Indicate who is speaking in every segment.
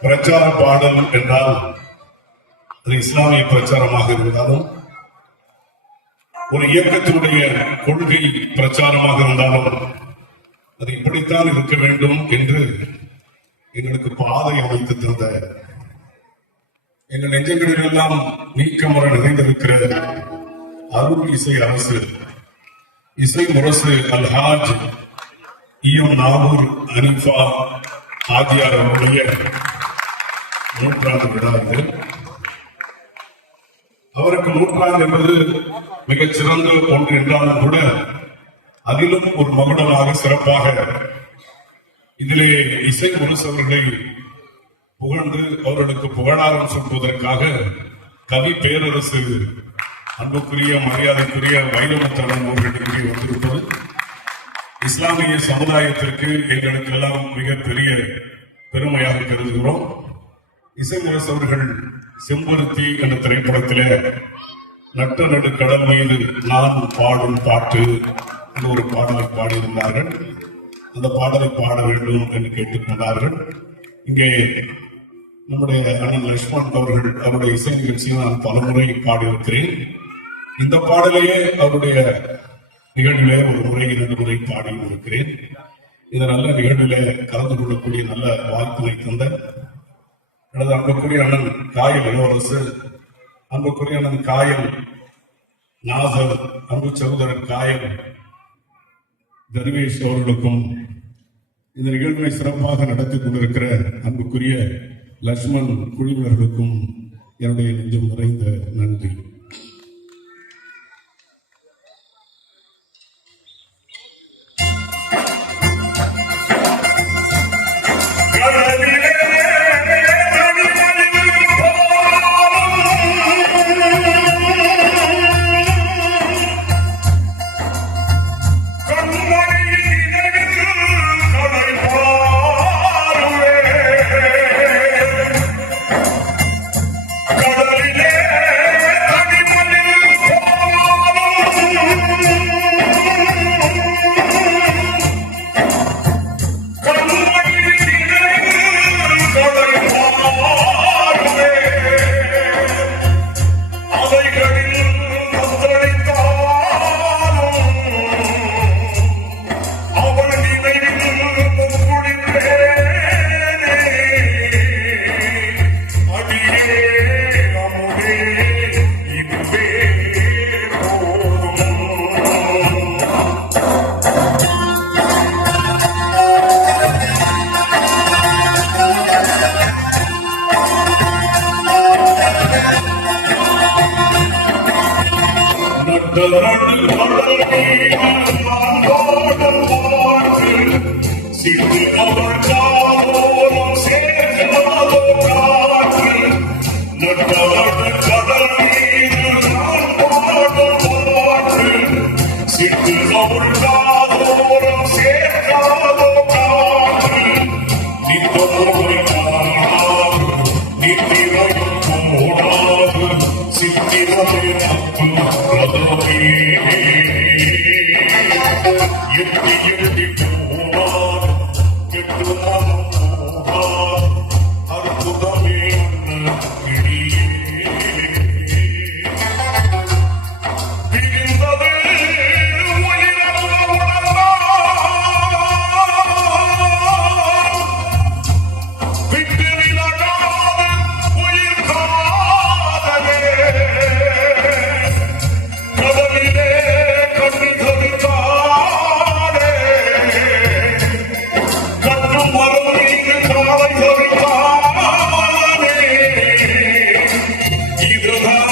Speaker 1: பிரச்சார பாடல் என்றால் அது இஸ்லாமிய பிரச்சாரமாக இருந்தாலும் ஒரு இயக்கத்தினுடைய கொள்கை பிரச்சாரமாக இருந்தாலும் அது இப்படித்தான் இருக்க வேண்டும் என்று எங்களுக்கு பாதை அமைத்து தந்த எங்கள் நெஞ்சங்களில் எல்லாம் நீக்கமர நிறைந்திருக்கிற அருள் இசை அரசு இசை முரசு அல்ஹாஜ் ஈயம் நாகூர் அனிஃபா ஆகியார் அவருடைய நூற்றாண்டு விழா இது. அவருக்கு நூற்றாண்டு என்பது மிகச் சிறந்த ஒன்று என்றாலும் கூட அதிலும் ஒரு மகுடமாக சிறப்பாக இதிலே இசை முரசவர்களை புகழ்ந்து அவர்களுக்கு புகழாரம் சொல்வதற்காக கவி பேரரசு அன்புக்குரிய மரியாதைக்குரிய வைரவத்தனம் அவர்களுக்கு வந்திருப்பது. இஸ்லாமிய சமுதாயத்திற்கு எங்களுக்கு எல்லாம் மிகப்பெரிய பெருமையாக கருதுகிறோம் இசைமுரசு அவர்கள் செம்பருத்தி என்ற திரைப்படத்தில் நட்ட நடு கடல் மீது நான் பாடும் பாட்டு என்ற ஒரு பாடலை பாடியிருந்தார்கள். அந்த பாடலை பாட வேண்டும் என்று கேட்டுக்கொண்டார்கள் இங்கே நம்முடைய அண்ணன் லட்சுமண் அவர்கள் அவருடைய இசை நிகழ்ச்சியை நான் பலமுறை பாடியிருக்கிறேன். இந்த பாடலையே அவருடைய நிகழ்விலே ஒரு முறை இரண்டு முறை பாடி இருக்கிறேன். இந்த நல்ல நிகழ்விலே கலந்து கொள்ளக்கூடிய நல்ல வாய்ப்பினை தந்த எனது அன்புக்குரிய அண்ணன் காயல் இளவரசு அன்புக்குரிய அண்ணன் காயல் நாசர் அன்பு சகோதரர் காயல் தர்வேஷ் அவர்களுக்கும் இந்த நிகழ்வினை சிறப்பாக நடத்தி கொண்டிருக்கிற அன்புக்குரிய லட்சுமண் குழுவினர்களுக்கும் என்னுடைய நெஞ்சம் நிறைந்த நன்றி.
Speaker 2: Lord இதுதான்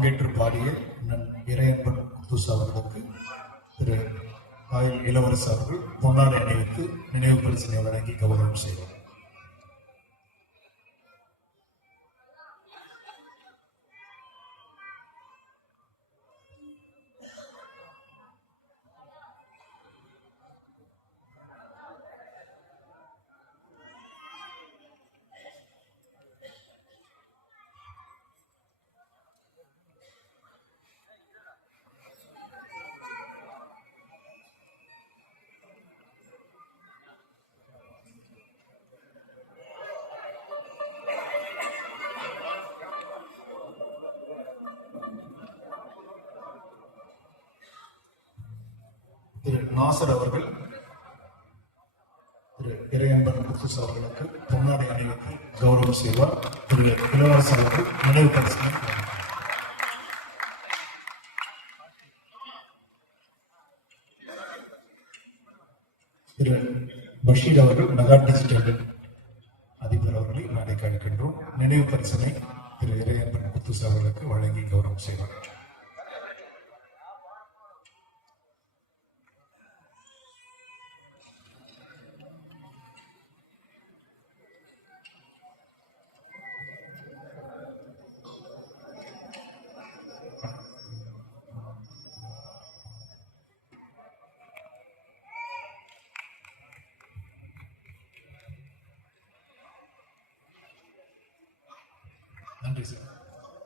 Speaker 3: பங்கேற்று பாடிய நன் இறையன்பன் குத்துஸ் அவர்களுக்கு திரு ஆயுள் இளவரசு அவர்கள் பொன்னாடை அணிவித்து நினைவு பரிசனை வழங்கி கௌரவம் செய்வார். நாசர் அவர்கள் திரு இறையன்பன் குத்துஸ் அவர்களுக்கு பொன்னாடை அணிவித்து கௌரவம் செய்வார். திரு இளவரசர் அவர்கள் நினைவு பரிசினை திரு பஷீர் அவர்கள் மெகா டிஜிட்டல் அதிபர் அவர்களை நாளை கழிக்கின்றோம் நினைவு பரிசனை திரு இறையன்பன் குத்துஸ் அவர்களுக்கு வழங்கி கௌரவம் செய்வார்கள்